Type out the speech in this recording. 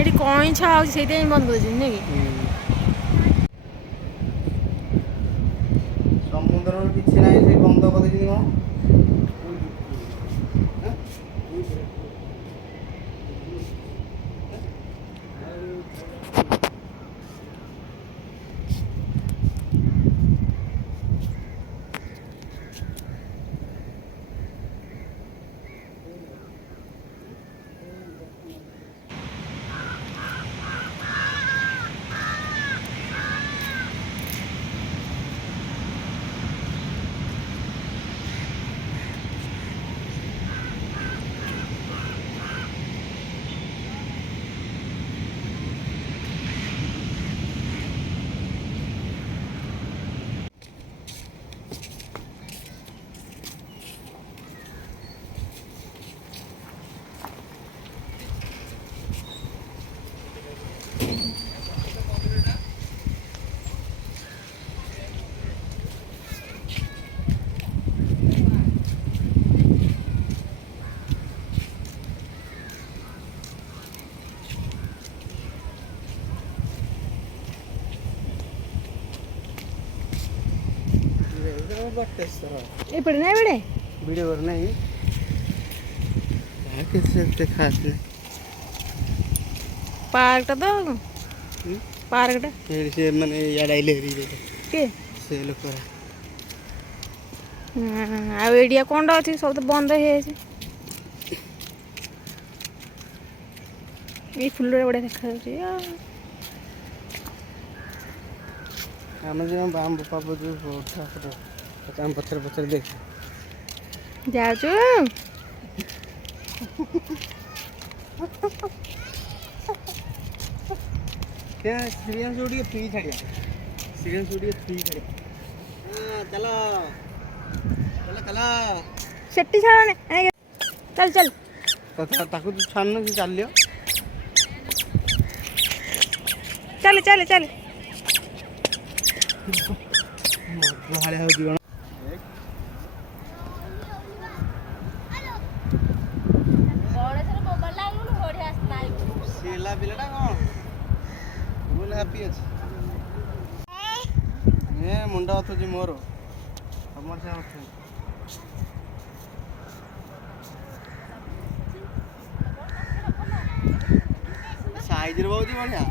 ଏଠି କଇଁଛ ଆଉଛି ସେଇଥିପାଇଁ ବନ୍ଦ କରିଦେଇଛନ୍ତି ନାଇଁ କି? ସମୁଦ୍ରର କିଛି ନାହିଁ ସେ ବନ୍ଦ କରିଦେଇଛନ୍ତି କଣ? ଏପଟେ ନା ଏପଟେ वीडियो करना है किससे खास नहीं ପାର୍କଟା ତ ପାର୍କଟା से मैंने यार आइले री କିଏ से लोग पर ଆଉ ଏଇଠିଆ କ'ଣଟା ଅଛି ସବୁ ତ ବନ୍ଦ ହେଇଯାଇଛି। ଏଇ ଫୁଲଟା ବଢ଼ିଆ ଦେଖାଯାଉଛି। ଆମେ ଯେ ବାମ ବାପା ଯୋଉ ଉଠା ଫଟୋ ଆମ ପଛରେ ପଛରେ ଦେଖ ଯାଉଛୁ क्या सीरियस उड़ी फ्री छड़िया सीरियस उड़ी फ्री छड़िया हां चलो चलो चलो ସେଠି ଛାଡ଼ନି ଚାଲ ଚାଲ ताकू तो छान कि चलियो ଚାଲେ ଚାଲେ ଚାଲେ भाड़े हो जीवन सीला पिलाटा कौन फुल हैप्पी अछि ए मुंडा अथुची मोर हमर से अथु साइज रे बहुत बढ़िया